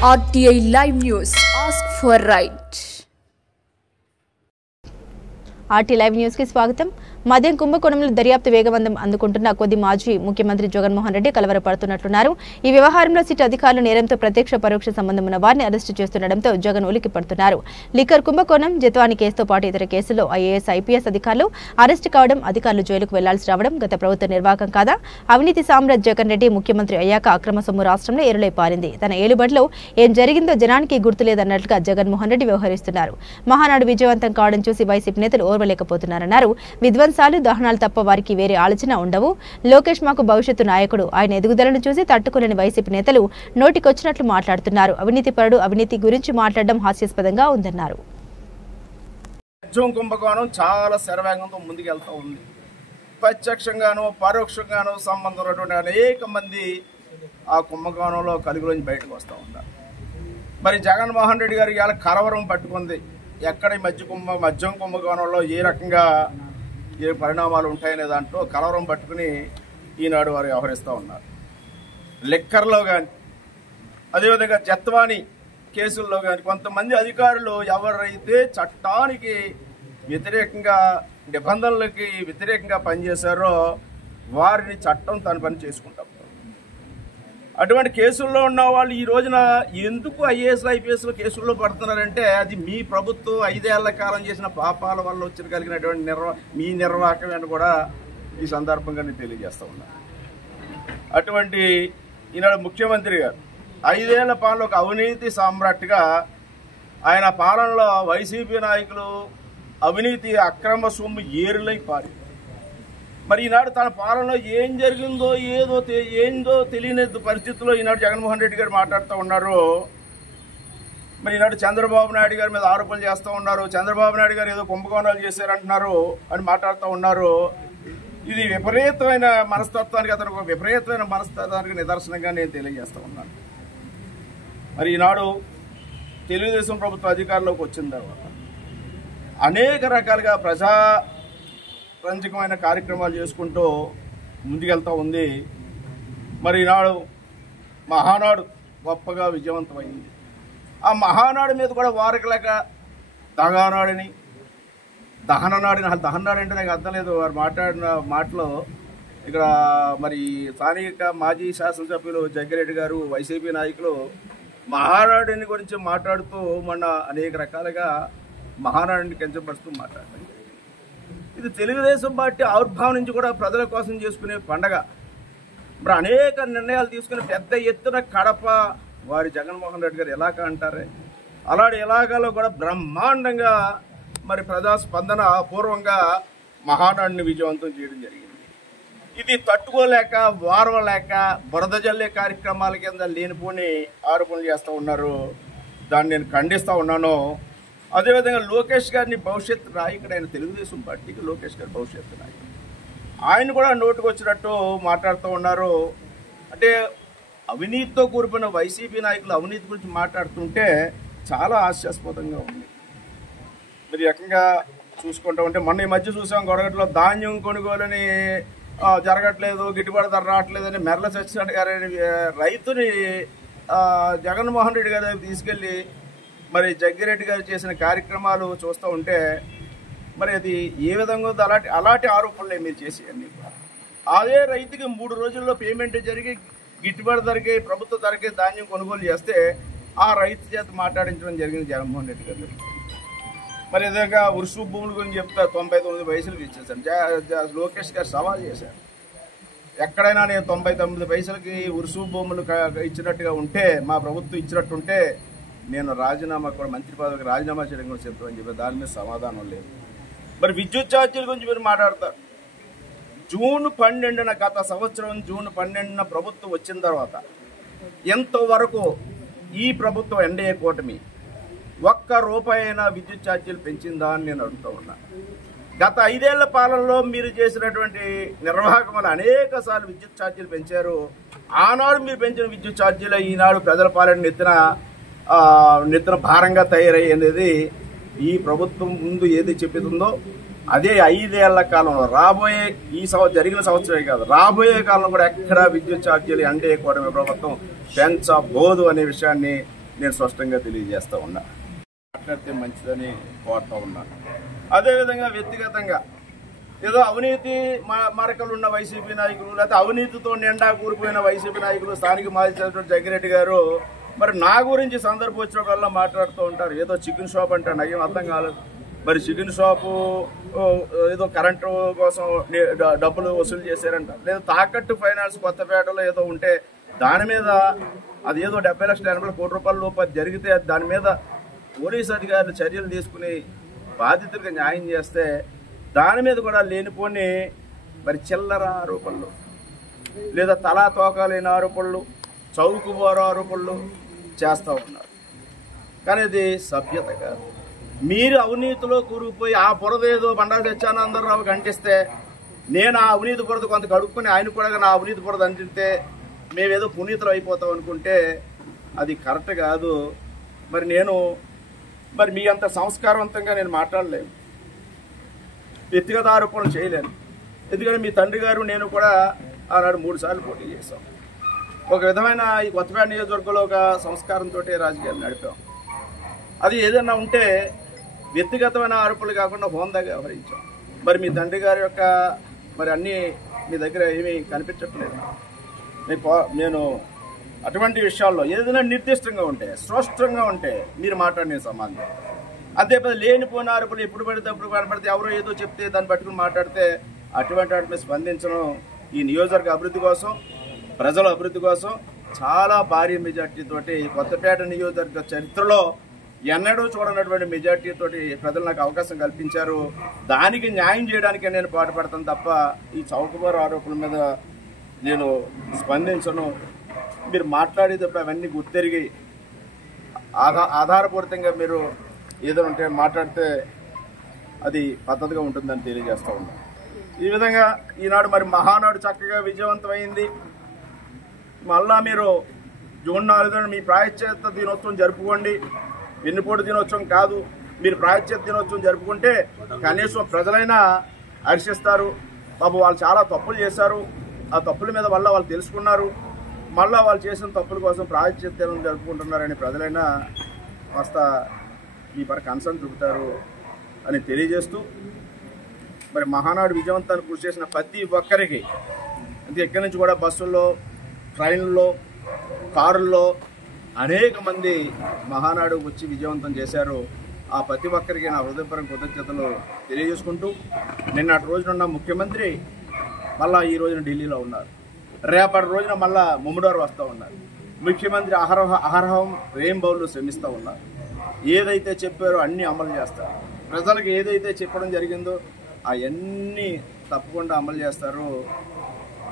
RTI Live News. Ask for right. RT Live News की स्वागतम. మద్యం కుంభకోణంలో దర్యాప్తు వేగవంతం అందుకుంటున్న కొద్ది మాజీ ముఖ్యమంత్రి జగన్మోహన్ రెడ్డి కలవరపడుతున్నట్లున్నారు. ఈ వ్యవహారంలో సిట్ అధికారులు నేరంతో ప్రత్యక్ష పరోక్ష సంబంధం ఉన్న వారిని అరెస్టు చేస్తుండటంతో జగన్ ఉలికి పడుతున్నారు. లిక్కర్ కుంభకోణం, జత్వాని కేసుతో పాటు ఇతర కేసుల్లో ఐఏఎస్, ఐపీఎస్ అధికారులు అరెస్టు కావడం, అధికారులు జైలుకు వెళ్లాల్సి రావడం గత ప్రభుత్వ నిర్వాహకం కాదా? అవినీతి సామ్రాట్ జగన్ రెడ్డి ముఖ్యమంత్రి అయ్యాక అక్రమ సొమ్ము రాష్ట్రంలో ఏరులై పారింది. తన ఏలుబడిలో ఏం జరిగిందో జనానికి గుర్తులేదన్నట్లుగా జగన్మోహన్ రెడ్డి వ్యవహరిస్తున్నారు. మహానాడు విజయవంతం కావడం చూసి వైసీపీ నేతలు ఓర్వలేకపోతున్నారన్నారు. విధ్వంసాలు, దహనాలు తప్ప వారికి వేరే ఆలోచన ఉండవు. లోకేష్ మాకు భవిష్యత్తు నాయకుడు. ఆయన ఎదుగుదలను చూసి తట్టుకోలేని వైసీపీ నేతలు నోటికొచ్చినట్లు మాట్లాడుతున్నారు. అవినీతి పరుడు, అవినీతి గురించి మాట్లాడడం హాస్యాస్పదంగా ఉందన్నారు. కుంభకోణం చాలా శరవేగంతో ముందుకెళ్తా ఉంది. ప్రత్యక్షంగానూ పరోక్షంగానూ సంబంధం ఉన్నటువంటి అనేక మంది ఆ కుంభకోణంలో కలుగులోంచి బయటకు వస్తూ ఉంటారు. మరి జగన్మోహన్ రెడ్డి గారికి ఇలా కలవరం పట్టుకుంది. ఎక్కడ మద్యం కుంభకోణంలో ఏ రకంగా ఏ పరిణామాలు ఉంటాయనే దాంట్లో కలవరం పట్టుకుని ఈనాడు వారు వ్యవహరిస్తూ ఉన్నారు. లిక్కర్లో కానీ, అదేవిధంగా జత్వాని కేసుల్లో కానీ కొంతమంది అధికారులు ఎవరైతే చట్టానికి వ్యతిరేకంగా, నిబంధనలకి వ్యతిరేకంగా పనిచేశారో వారిని చట్టం తన పని చేసుకుంటాం. అటువంటి కేసుల్లో ఉన్న వాళ్ళు ఈ రోజున ఎందుకు ఐఏఎస్, ఐపీఎస్లో కేసుల్లో పడుతున్నారంటే అది మీ ప్రభుత్వం 5 ఏళ్ల కాలం చేసిన పాపాల వల్ల వచ్చి కలిగినటువంటి మీ నిర్వాహకం అని కూడా ఈ సందర్భంగా నేను తెలియజేస్తా ఉన్నాను. అటువంటి ఈనాడు ముఖ్యమంత్రి గారు 5 ఏళ్ల పాలన ఒక అవినీతి సామ్రాట్గా ఆయన పాలనలో వైసీపీ నాయకులు అవినీతి అక్రమ సొమ్ము ఏరులై పారి మరి ఈనాడు తన పాలనలో ఏం జరిగిందో ఏందో తెలియని పరిస్థితుల్లో ఈనాడు జగన్మోహన్ రెడ్డి గారు మాట్లాడుతూ ఉన్నారు. మరి ఈనాడు చంద్రబాబు నాయుడు గారి మీద ఆరోపణలు చేస్తూ ఉన్నారు. చంద్రబాబు నాయుడు గారు ఏదో కుంభకోణాలు చేశారంటున్నారు అని మాట్లాడుతూ ఉన్నారు. ఇది విపరీతమైన మనస్తత్వానికి, అతను విపరీతమైన మనస్తత్వానికి నిదర్శనంగా నేను తెలియజేస్తూ ఉన్నాను. మరి ఈనాడు తెలుగుదేశం ప్రభుత్వ అధికారంలోకి వచ్చిన తర్వాత అనేక రకాలుగా రంజకమైన కార్యక్రమాలు చేసుకుంటూ ముందుకెళ్తూ ఉంది. మరి ఈనాడు మహానాడు గొప్పగా విజయవంతమైంది. ఆ మహానాడు మీద కూడా వారకలేక దహనాడని, దహననాడు అంటే నాకు అర్థం లేదు. వారు మాట్లాడిన మాటలో ఇక్కడ మరి స్థానిక మాజీ శాసనసభ్యులు జగ్గిరెడ్డి గారు, వైసీపీ నాయకులు మహానాడుని గురించి మాట్లాడుతూ మొన్న అనేక రకాలుగా మహానాడుని కించపరుస్తూ మాట్లాడారు. ఇది తెలుగుదేశం పార్టీ ఆవిర్భావం నుంచి కూడా ప్రజల కోసం చేసుకునే పండగ. మరి అనేక నిర్ణయాలు తీసుకుని పెద్ద ఎత్తున కడప వారి జగన్మోహన్ రెడ్డి గారు ఎలాగ అంటారే అలాంటి ఎలాగాలో కూడా బ్రహ్మాండంగా మరి ప్రజాస్పందన పూర్వంగా మహానాడుని విజయవంతం చేయడం జరిగింది. ఇది తట్టుకోలేక, వారవలేక బురద జల్లే కార్యక్రమాల కింద లేనిపోని ఆరోపణలు చేస్తూ ఉన్నారు. దాన్ని నేను ఖండిస్తూ ఉన్నాను. అదేవిధంగా లోకేష్ గారిని భవిష్యత్తు నాయకుడు, ఆయన తెలుగుదేశం పార్టీకి లోకేష్ గారి భవిష్యత్తు నాయకుడు, ఆయన కూడా నోటుకు వచ్చినట్టు మాట్లాడుతూ ఉన్నారు. అంటే అవినీతితో కూడిపోయిన వైసీపీ నాయకులు అవినీతి గురించి మాట్లాడుతుంటే చాలా హాస్యాస్పదంగా ఉంది. మరి రకంగా చూసుకుంటూ ఉంటే మొన్న ఈ మధ్య చూసాం గొడగట్లో ధాన్యం కొనుగోలని జరగట్లేదు, గిట్టుబాటు ధర రావట్లేదని మెర్ల సత్యనారాయణ గారి రైతుని జగన్మోహన్ రెడ్డి గారి దగ్గర తీసుకెళ్ళి మరి జగ్గిరెడ్డి గారు చేసిన కార్యక్రమాలు చూస్తూ ఉంటే మరి అది ఏ విధంగా ఉందో అలాంటి ఆరోపణలే మీరు చేసేయండి. అదే రైతుకి 3 రోజుల్లో పేమెంట్ జరిగి గిట్టుబాటు ధరకి, ప్రభుత్వ ధరకి ధాన్యం కొనుగోలు చేస్తే ఆ రైతు చేత మాట్లాడించడం జరిగింది జగన్మోహన్ రెడ్డి గారు. మరి విధంగా ఉరుసు భూముల గురించి చెప్తా 99 పైసలకు ఇచ్చేసాను. లోకేష్ గారు సవాల్ చేశారు, ఎక్కడైనా నేను 99 పైసలకి ఉరుసు భూములు ఇచ్చినట్టుగా ఉంటే, మా ప్రభుత్వం ఇచ్చినట్టుంటే నేను రాజీనామా కూడా, మంత్రి పదవికి రాజీనామా చేయడం కూడా చెప్తామని చెప్పి దాని మీద సమాధానం లేదు. మరి విద్యుత్ ఛార్జీల గురించి మీరు మాట్లాడతారు. జూన్ 12న, గత సంవత్సరం జూన్ 12న ప్రభుత్వం వచ్చిన తర్వాత ఎంతవరకు ఈ ప్రభుత్వం ఎన్డీఏ కూటమి ₹1 అయినా విద్యుత్ ఛార్జీలు పెంచిందా అని నేను అడుగుతూ ఉన్నా. గత 5 ఏళ్ల పాలనలో మీరు చేసినటువంటి నిర్వాహకములు అనేక సార్లు విద్యుత్ ఛార్జీలు పెంచారు. ఆనాడు మీరు పెంచిన విద్యుత్ ఛార్జీలు ఈనాడు ప్రజల పాలన నెత్తిన భారంగా తయారయ్యేది. ఈ ప్రభుత్వం ముందు ఏది చెప్తుందో అదే 5 ఏళ్ల కాలంలో రాబోయే జరిగిన సంవత్సరమే కాదు, రాబోయే కాలంలో కూడా ఎక్కడా విద్యుత్ ఛార్జీలు ఎన్డీఏ కూటమి ప్రభుత్వం పెంచబోదు అనే విషయాన్ని నేను స్పష్టంగా తెలియజేస్తూ ఉన్నా. మాట్లాడితే మంచిదని కోరుతూ ఉన్నాను. అదేవిధంగా వ్యక్తిగతంగా ఏదో అవినీతి మరకలు ఉన్న వైసీపీ నాయకులు, లేకపోతే అవినీతితో నిండా కూరిపోయిన వైసీపీ నాయకులు, స్థానిక మాజీ శాసనసభ్యుడు జగ్గిరెడ్డి గారు మరి నా గురించి సందర్భం వచ్చినప్పుడల్లా మాట్లాడుతూ ఉంటారు. ఏదో చికెన్ షాప్ అంటే నాకేం అర్థం కాలేదు. మరి చికెన్ షాపు ఏదో కరెంటు కోసం డబ్బులు వసూలు చేశారంట, లేదా తాకట్టు ఫైనాన్స్ కొత్తపేటలో ఏదో ఉంటే దాని మీద అది ఏదో 70,80 కోట్ల రూపాయల రూపాయలు జరిగితే దాని మీద పోలీసు అధికారులు చర్యలు తీసుకుని బాధితులకు న్యాయం చేస్తే దాని మీద కూడా లేనిపోని మరి చిల్లర ఆరోపణలు, లేదా తలా తోకాలేని ఆరోపణలు, చౌకబారు ఆరోపణలు చేస్తూ ఉన్నారు. కానీ ఇది సభ్యత కాదు. మీరు అవినీతిలో కూరుకుపోయి ఆ బురద ఏదో బండారు సత్యానందరావుకి అంటిస్తే నేను ఆ అవినీతి బురద కొంత కడుక్కుని ఆయన కూడా నా అవినీతి బురద అంటిస్తే మేమేదో పునీతులు అయిపోతాం అనుకుంటే అది కరెక్ట్ కాదు. మరి మీ అంత సంస్కారవంతంగా నేను మాట్లాడలేను, వ్యక్తిగత ఆరోపణలు చేయలేను. ఎందుకంటే మీ తండ్రి గారు నేను కూడా ఆనాడు 3 సార్లు పోటీ చేశాం. ఒక విధమైన ఈ కొత్తపేట నియోజకవర్గంలో ఒక సంస్కారంతో రాజకీయాలు నడిపాం. అది ఏదైనా ఉంటే వ్యక్తిగతమైన ఆరోపణలు కాకుండా హోందాగా వ్యవహరించాం. మరి మీ తండ్రి గారి యొక్క మరి అన్నీ మీ దగ్గర ఏమీ కనిపించట్లేదు. నేను అటువంటి విషయాల్లో ఏదైనా నిర్దిష్టంగా ఉంటే, స్పష్టంగా ఉంటే మీరు మాట్లాడిన సమాధానం. అంతే లేనిపోయిన ఆరోపణలు ఎప్పుడు పడితే అప్పుడు కనపడితే ఎవరో ఏదో చెప్తే దాన్ని పట్టుకుని మాట్లాడితే అటువంటి వాటి మీద స్పందించడం ఈ నియోజకవర్గ అభివృద్ధి కోసం, ప్రజల అభివృద్ధి కోసం చాలా భారీ మెజార్టీతోటి కొత్తపేట నియోజకవర్గ చరిత్రలో ఎన్నడూ చూడనటువంటి మెజార్టీతోటి ప్రజలు నాకు అవకాశం కల్పించారు. దానికి న్యాయం చేయడానికే నేను పాటుపడతాను తప్ప ఈ చౌకబారు ఆరోపణల మీద నేను స్పందించను. మీరు మాట్లాడేటప్పుడు అవన్నీ గుర్తెరిగి ఆధారపూరితంగా మీరు ఏదో ఉంటే మాట్లాడితే అది పద్ధతిగా ఉంటుందని తెలియజేస్తూ ఉన్నాను. ఈ విధంగా ఈనాడు మరి మహానాడు చక్కగా విజయవంతమైంది. మళ్ళా మీరు జూన్ 4న మీ ప్రాయశ్చిత్త దినోత్సవం జరుపుకోండి. వెన్నుపోటు దినోత్సవం కాదు, మీరు ప్రాయశ్చిత్త దినోత్సవం జరుపుకుంటే కనీసం ప్రజలైనా హర్షిస్తారు. పాపం వాళ్ళు చాలా తప్పులు చేశారు, ఆ తప్పుల మీద వల్ల వాళ్ళు తెలుసుకున్నారు, మళ్ళీ వాళ్ళు చేసిన తప్పుల కోసం ప్రాయశ్చిత్తం జరుపుకుంటున్నారని ప్రజలైనా కాస్త ఈ పర కన్సర్న్ చూపుతారు అని తెలియజేస్తూ మరి మహానాడు విజయవంతాన్ని కృషి చేసిన ప్రతి ఒక్కరికి, అంటే ఎక్కడి నుంచి కూడా బస్సుల్లో, ట్రైన్లలో, కారుల్లో అనేక మంది మహానాడు వచ్చి విజయవంతం చేశారు. ఆ ప్రతి ఒక్కరికి నా హృదయపూర్వక కృతజ్ఞతలు తెలియజేసుకుంటూ, నిన్నటి రోజున ముఖ్యమంత్రి మళ్ళా ఈ రోజున ఢిల్లీలో ఉన్నారు, రేపటి రోజున మళ్ళా ముమ్మడోరు వస్తూ ఉన్నారు. ముఖ్యమంత్రి అహర్హం రేంబౌళ్ళు శ్రమిస్తూ ఉన్నారు. ఏదైతే చెప్పారో అన్నీ అమలు చేస్తారు. ప్రజలకు ఏదైతే చెప్పడం జరిగిందో అవన్నీ తప్పకుండా అమలు చేస్తారు.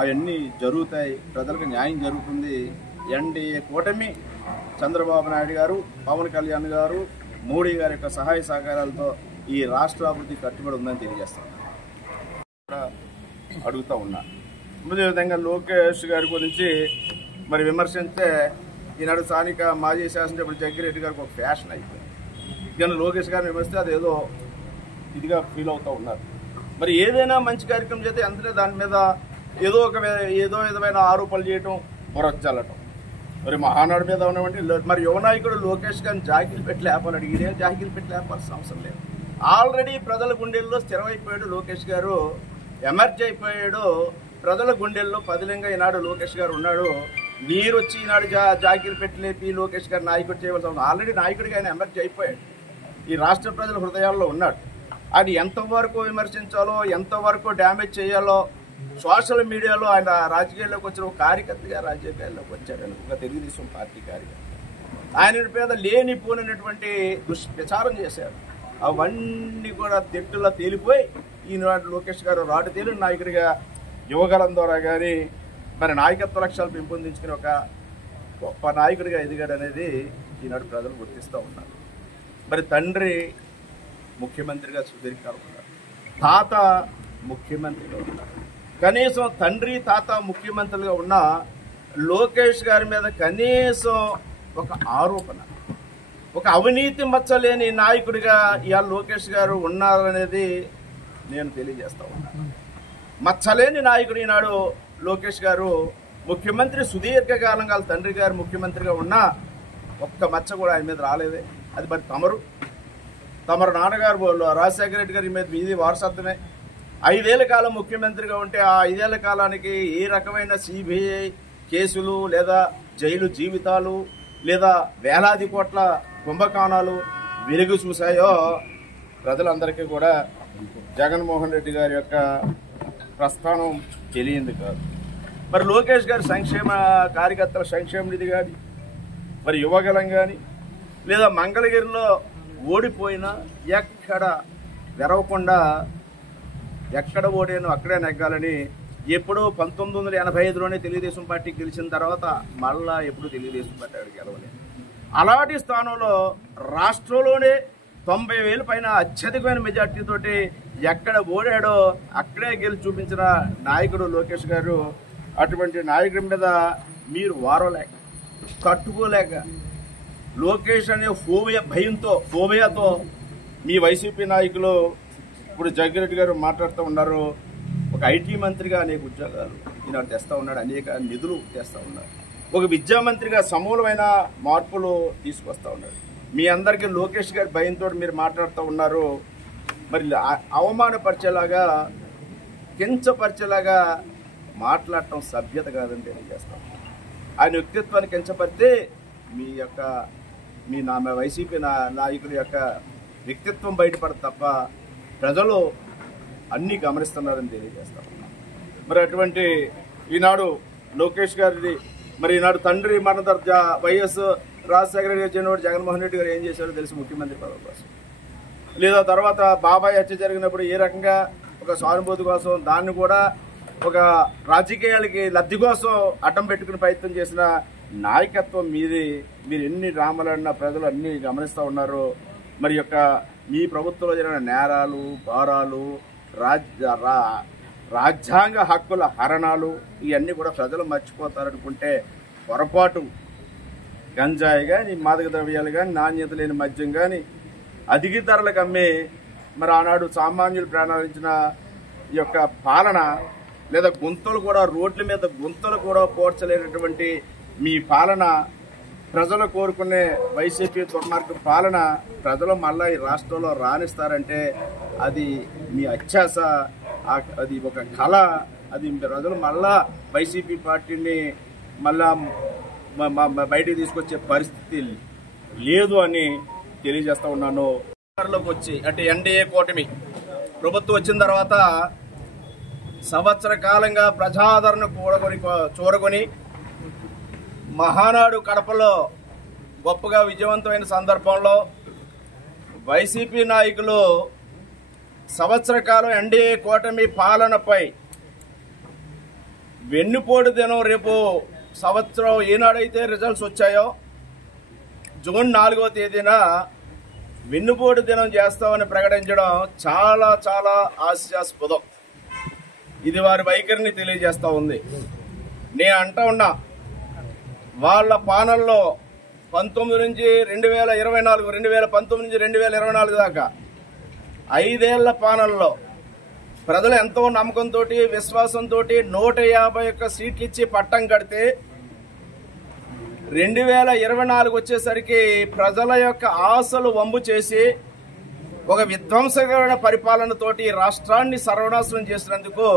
అవన్నీ జరుగుతాయి, ప్రజలకు న్యాయం జరుగుతుంది. ఎన్డీఏ కూటమి చంద్రబాబు నాయుడు గారు, పవన్ కళ్యాణ్ గారు, మోడీ గారి యొక్క సహాయ సహకారాలతో ఈ రాష్ట్ర అభివృద్ధి కట్టుబడి ఉందని తెలియజేస్తాను. అడుగుతూ ఉన్నా. అదేవిధంగా లోకేష్ గారి గురించి మరి విమర్శిస్తే ఈనాడు స్థానిక మాజీ శాసనసభ్యుడు జగ్గిరెడ్డి గారికి ఒక ఫ్యాషన్ అయిపోయింది. కానీ లోకేష్ గారిని విమర్శిస్తే అది ఏదో ఇదిగా ఫీల్ అవుతూ ఉన్నారు. మరి ఏదైనా మంచి కార్యక్రమం చేస్తే అంతనే దాని మీద ఏదో విధమైన ఆరోపణలు చేయటం, పొరచల్లటం. మరి మహానాడు మీద ఉన్నటువంటి మరి యువ నాయకుడు లోకేష్ గారిని జాకీలు పెట్టి లేపాలని అడిగితే జాకీలు పెట్టి లేపాల్సిన అవసరం లేదు. ఆల్రెడీ ప్రజల గుండెల్లో స్థిరమైపోయాడు లోకేష్ గారు, ఎమర్జ్ అయిపోయాడు. ప్రజల గుండెల్లో పదిలంగా ఈనాడు లోకేష్ గారు ఉన్నాడు. మీరు వచ్చి ఈనాడు జాకీలు పెట్టి లేపి లోకేష్ గారు నాయకుడు చేయవలసిన అవసరం, ఆల్రెడీ నాయకుడిగా ఆయన ఎమర్జ్ అయిపోయాడు. ఈ రాష్ట్ర ప్రజల హృదయాల్లో ఉన్నాడు. అది ఎంతవరకు విమర్శించాలో, ఎంతవరకు డ్యామేజ్ చేయాలో సోషల్ మీడియాలో ఆయన రాజకీయాల్లోకి వచ్చిన ఒక కార్యకర్తగా రాజకీయాల్లోకి వచ్చాడని, ఒక తెలుగుదేశం పార్టీ కార్యకర్త. ఆయన మీద లేనిపోయినటువంటి దుష్ప్రచారం చేశారు. అవన్నీ కూడా తిట్టుల్లో తేలిపోయి ఈనాడు లోకేష్ గారు రాటు తేలిన నాయకుడిగా యువగలం ద్వారా కానీ మరి నాయకత్వ లక్ష్యాలు పెంపొందించుకుని ఒక గొప్ప నాయకుడిగా ఎదిగాడు అనేది ఈనాడు ప్రజలు గుర్తిస్తూ ఉన్నారు. మరి తండ్రి ముఖ్యమంత్రిగా సుదీర్ఘకాలం ఉన్నారు, తాత ముఖ్యమంత్రిగా ఉన్నారు. కనీసం తండ్రి తాత ముఖ్యమంత్రులుగా ఉన్న లోకేష్ గారి మీద కనీసం ఒక ఆరోపణ, ఒక అవినీతి మచ్చలేని నాయకుడిగా ఇవాళ లోకేష్ గారు ఉన్నారనేది నేను తెలియజేస్తా ఉన్నాను. మచ్చలేని నాయకుడు ఈనాడు లోకేష్ గారు ముఖ్యమంత్రి సుదీర్ఘకాలంగా తండ్రి గారు ముఖ్యమంత్రిగా ఉన్నా ఒక్క మచ్చ కూడా ఆయన మీద రాలేదే. అది మరి తమరు నాన్నగారు రాజశేఖర రెడ్డి గారి మీద మీది వారసత్వమే. 5 ఏళ్ల కాలం ముఖ్యమంత్రిగా ఉంటే ఆ 5 ఏళ్ల కాలానికి ఏ రకమైన సిబిఐ కేసులు లేదా జైలు జీవితాలు లేదా వేలాది కోట్ల కుంభకోణాలు వెలుగు చూశాయో ప్రజలందరికీ కూడా జగన్మోహన్ రెడ్డి గారి యొక్క ప్రస్థానం తెలియంది కాదు. మరి లోకేష్ గారి సంక్షేమ కార్యకర్తల సంక్షేమ నిధి కానీ మరి యువగలం కానీ లేదా మంగళగిరిలో ఓడిపోయినా ఎక్కడ వెరవకుండా ఎక్కడ ఓడాను అక్కడే నెగ్గాలని ఎప్పుడో 1985లోనే తెలుగుదేశం పార్టీ గెలిచిన తర్వాత మళ్ళా ఎప్పుడు తెలుగుదేశం పార్టీ అక్కడికి గెలవలేదు. అలాంటి స్థానంలో రాష్ట్రంలోనే 90,000 పైన అత్యధికమైన మెజార్టీతోటి ఎక్కడ ఓడాడో అక్కడే గెలిచి చూపించిన నాయకుడు లోకేష్ గారు. అటువంటి నాయకుడి మీద మీరు వారలేక తట్టుకోలేక లోకేష్ అనే ఫోబియాతో మీ వైసీపీ నాయకులు ఇప్పుడు జగ్గిరెడ్డి గారు మాట్లాడుతూ ఉన్నారు. ఒక ఐటీ మంత్రిగా అనేక ఉద్యోగాలు ఈనాడు తెస్తూ ఉన్నాడు, అనేక నిధులు తెస్తూ ఉన్నాడు. ఒక విద్యామంత్రిగా సమూలమైన మార్పులు తీసుకొస్తా ఉన్నాడు. మీ అందరికీ లోకేష్ గారి భయంతో మీరు మాట్లాడుతూ ఉన్నారు. మరి అవమానపరిచేలాగా కించపరిచేలాగా మాట్లాడటం సభ్యత కాదని తెలియజేస్తాం. ఆయన వ్యక్తిత్వాన్ని కించపరిస్తే మీ వైసీపీ నాయకుల యొక్క వ్యక్తిత్వం బయటపడదు తప్ప ప్రజలు అన్నీ గమనిస్తున్నారని తెలియజేస్తాం. మరి అటువంటి ఈనాడు లోకేష్ గారిది మరి ఈనాడు తండ్రి మరణదర్జ వైఎస్ రాజశేఖర రెడ్డి గారు చెందిన జగన్మోహన్ రెడ్డి గారు ఏం చేశారో తెలిసి ముఖ్యమంత్రి పదవి కోసం, లేదా తర్వాత బాబాయ్ హత్య జరిగినప్పుడు ఏ రకంగా ఒక సానుభూతి కోసం దాన్ని కూడా ఒక రాజకీయాలకి లబ్ధి కోసం అడ్డం పెట్టుకుని ప్రయత్నం చేసిన నాయకత్వం మీది. మీరు ఎన్ని డ్రామాలన్నా ప్రజలు అన్ని గమనిస్తూ ఉన్నారు. మరి యొక్క మీ ప్రభుత్వంలో జరిగిన నేరాలు భారాలు రాజ్యాంగ హక్కుల హరణాలు ఇవన్నీ కూడా ప్రజలు మర్చిపోతారనుకుంటే పొరపాటు. గంజాయి కానీ మాదక ద్రవ్యాలు కానీ నాణ్యత లేని మద్యం కానీ అధిక ధరలకు అమ్మి మరి ఆనాడు సామాన్యులు ప్రారంభించిన ఈ యొక్క పాలన లేదా గుంతలు కూడా రోడ్ల మీద గుంతలు కూడా పోడ్చలేనటువంటి మీ పాలన, ప్రజలు కోరుకునే వైసీపీ దుర్మార్గ పాలన ప్రజలు మళ్ళా ఈ రాష్ట్రంలో రాణిస్తారంటే అది మీ అత్యాశ, అది ఒక కళ. అది ప్రజలు మళ్ళా వైసీపీ పార్టీని మళ్ళా బయటికి తీసుకొచ్చే పరిస్థితి లేదు అని తెలియజేస్తా ఉన్నాను. అధికారంలోకి వచ్చి అంటే ఎన్డీఏ కూటమి ప్రభుత్వం వచ్చిన తర్వాత సంవత్సర కాలంగా ప్రజాదరణ చూరగొని మహానాడు కడపలో గొప్పగా విజయవంతమైన సందర్భంలో వైసీపీ నాయకులు సంవత్సర కాలం ఎన్డీఏ కూటమి పాలనపై వెన్నుపోటు దినం రేపు సంవత్సరం ఏనాడైతే రిజల్ట్స్ వచ్చాయో జూన్ 4వ తేదీన వెన్నుపోటు దినం చేస్తామని ప్రకటించడం చాలా చాలా హాస్యాస్పదం. ఇది వారి వైఖరిని తెలియజేస్తూ ఉంది. నేను అంటా ఉన్నా, వాళ్ళ పాలనలో 19 నుంచి 2024 2019 నుంచి 2024 దాకా 5 ఏళ్ల పాలనలో ప్రజలు ఎంతో నమ్మకంతో విశ్వాసంతో 151 సీట్లు ఇచ్చి పట్టం కడితే 2024 వచ్చేసరికి ప్రజల యొక్క ఆశలు వంపు చేసి ఒక విధ్వంసకరమైన పరిపాలనతోటి రాష్ట్రాన్ని సర్వనాశనం చేసినందుకు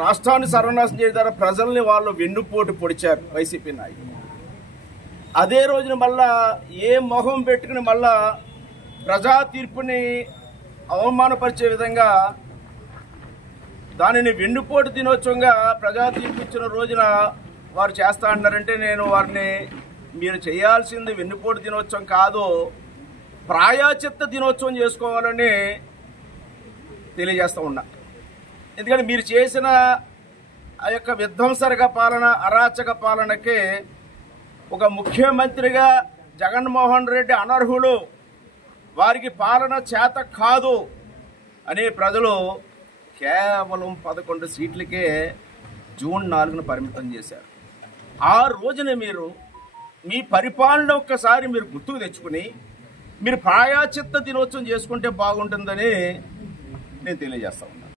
రాష్ట్రాన్ని సర్వనాశనం చేయడం ద్వారా ప్రజల్ని వాళ్ళు వెన్నుపోటు పొడిచారు వైసీపీ నాయకులు. అదే రోజున మళ్ళా ఏ మొహం పెట్టుకుని మళ్ళా ప్రజా తీర్పుని అవమానపరిచే విధంగా దానిని వెన్నుపోటు దినోత్సవంగా ప్రజా తీర్పు ఇచ్చిన రోజున వారు చేస్తా అన్నారంటే నేను వారిని మీరు చేయాల్సింది వెన్నుపోటు దినోత్సవం కాదు, ప్రాయశ్చిత్త దినోత్సవం చేసుకోవాలని తెలియజేస్తూ ఉన్నా. ఎందుకంటే మీరు చేసిన ఆ యొక్క విధ్వంసక పాలన, అరాచక పాలనకి ఒక ముఖ్యమంత్రిగా జగన్మోహన్ రెడ్డి అనర్హులు, వారికి పాలన చేత కాదు అని ప్రజలు కేవలం 11 సీట్లకే జూన్ 4న పరిమితం చేశారు. ఆ రోజున మీరు మీ పరిపాలన ఒక్కసారి మీరు గుర్తుకు తెచ్చుకుని మీరు ప్రాయశ్చిత్త దినోత్సవం చేసుకుంటే బాగుంటుందని నేను తెలియజేస్తా ఉన్నాను.